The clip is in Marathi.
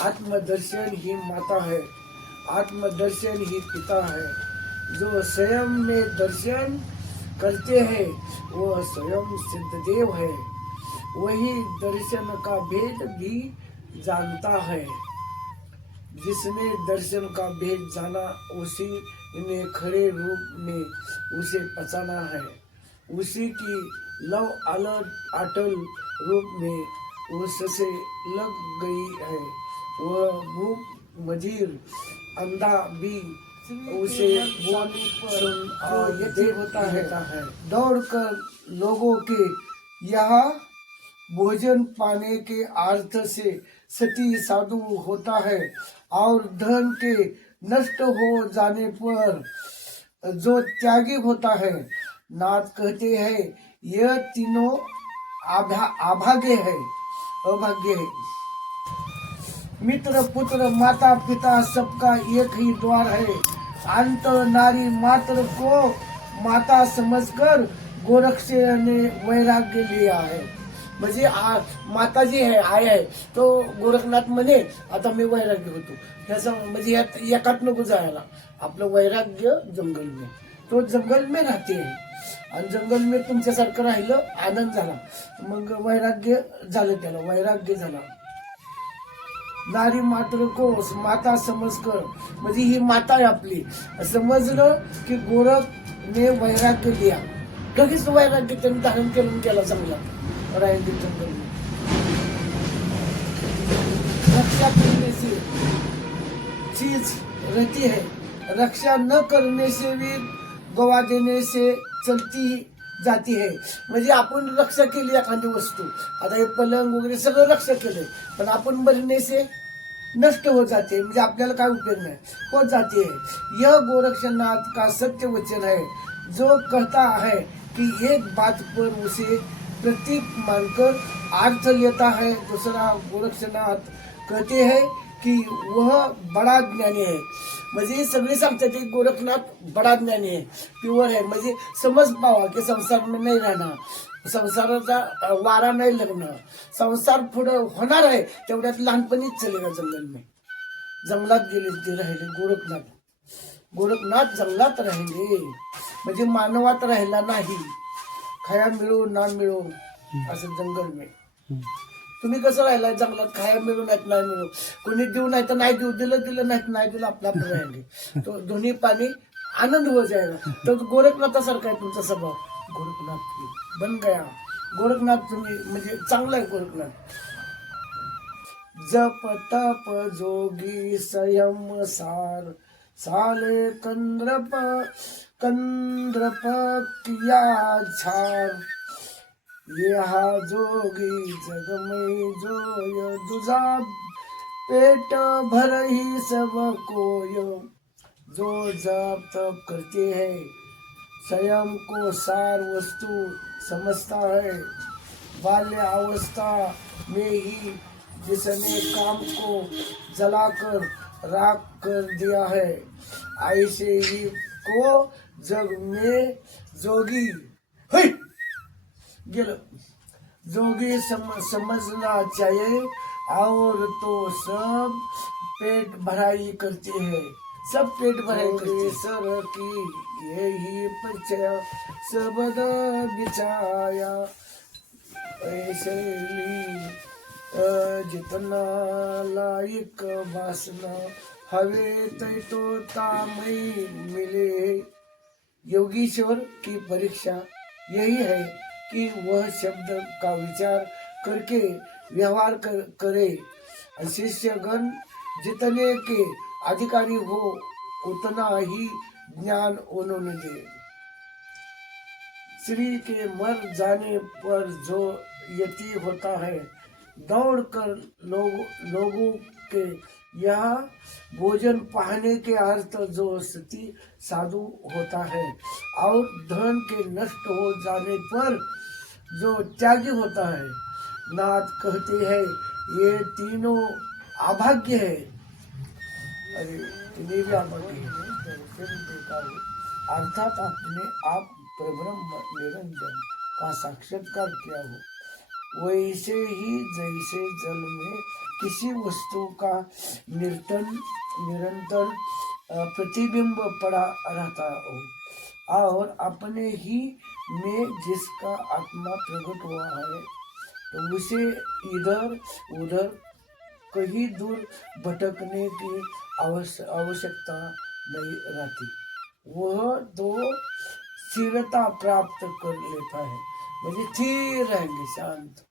आत्मदर्शन ही माता है, आत्मदर्शन ही पिता है। जो स्वयं में दर्शन करते हैं वो स्वयं सिद्धदेव है। वही दर्शन का भेद भी जानता है। जिसने दर्शन का भेद जाना उसी ने खड़े रूप में उसे पहचाना है। उसी की लव अटल रूप में उससे लग गई है। वह भूख मजीर अंधा भी उसे सुन और देख होता है। दौड़कर लोगों के यहाँ भोजन पाने के अर्थ से सती साधु होता है और धन के नष्ट हो जाने पर जो त्यागी होता है। नाथ कहते हैं यह तीनों अभाग्य है, अभाग्य है। मित्र पुत्र माता पिता सबका एक ही द्वार है। अंत नारी मात्र को माता समझकर गोरक्ष ने वैराग्य लिया है। म्हणजे माता जी आहे आई आहे तो गोरखनाथ म्हणे आता मी वैराग्य होतो ह्याचा म्हणजे यात एकात नको जायला। आपलं वैराग्य जंगल में, तो जंगल में राहते आहे आणि जंगल में तुमच्यासारखं राहिलं आनंद झाला मग वैराग्य झालं, त्याला वैराग्य झाला। नारी मात्र को माता समजकर म्हणजे ही माता आहे आपली, समजलं की गोरख ने वैराग्य लिया, लगेच वैराग्य त्यांनी धारण करून केला चांगला राहिली जंगल में। रक्षा करने से चीज रहती है, रक्षा न करने से भी गवा देने से चलती जाती है। म्हणजे आपण रक्षा केली एखादी वस्तू, आता हे पलंग वगैरे सगळं रक्षा केलंय पण आपण मरने से नष्ट हो जाते, म्हणजे आपल्याला काय उपयोग नाही, हो जाती है। यह गोरक्षनाथ का सत्य वचन है जो कहता है कि एक बात पर उसे प्रतीक मानकर अर्थ लेता है। दूसरा गोरक्षनाथ कहते हैं कि वह बड़ा ज्ञानी है, म्हणजे सगळे सांगतात की गोरखनाथ बडा ज्ञानी आहे, प्युअर आहे, म्हणजे समज पावा की संसार में नाही राहणार, संसाराचा वारा नाही लागणार, संसार पुढे होणार आहे तेवढ्यात लहानपणीच चलेगा जंगल में। जंगलात गेले ते राहिले गोरखनाथ, गोरखनाथ जंगलात राहिले म्हणजे मानवात राहिला नाही। खाया मिळो ना मिळो असं जंगल में तुम्ही कसं राहिलाय जंगलात, खाया मिळू नाहीत नाही मिळू, कोणी देऊ नाही तर नाही देऊ, दिलं दिलं नाहीत नाही दिलं, आपलं आपलं राहिले तो दोन्ही पाणी आनंद हो जाएगा। तो गोरखनाथासारखा आहे तुमचा स्वभाव, गोरखनाथ बन गया, गोरखनाथ तुम्ही म्हणजे चांगला आहे गोरखनाथ। जप तप जोगी संयम सार साले कंद्रप कंद्रप किया झार। यहा जोगी जग में जोय दुजा पेट भर ही सब कोय। जो जप तप करते हैं स्वयं को सार वस्तु समझता है। बाल्य अवस्था में ही जिसने काम को जलाकर राख कर दिया है, ऐसे ही को जग में जोगी गेलं जोगी समझना चाहिए। और तो सब पेट भराई करते हैं, सब पेट भराई करते सर की यही परिचय सबद बिछाया। ऐसे जितना लायक वासना हवे तय तो तामई मिले। योगीश्वर की परीक्षा यही है कि वह शब्द का विचार करके व्यवहार करे। शिष्यगण जितने के अधिकारी हो उतना ही ज्ञान उन्होंने दे। श्री के मर जाने पर जो यति होता है दौड़कर लोगों के यहाँ भोजन पाने के अर्थ जो सती साधु होता है और धन के नष्ट हो जाने पर जो त्यागी होता है। नाथ कहते हैं ये तीनों अभाग्य है। अरे इन्हें भी अभाग्य है, दर्शन देता हो अर्थात अपने आप परब्रह्म निरंजन का साक्षात्कार किया हो। वैसे ही जैसे जल में किसी वस्तु का निरंतर प्रतिबिंब पड़ा रहता हो और अपने ही में जिसका आत्मा प्रकट हुआ है, तो उसे इधर उधर कहीं दूर भटकने की आवश्यकता नहीं रहती। वह तो स्थिरता प्राप्त कर लेता है, म्हणजे स्थिर रहेंगे, शांत।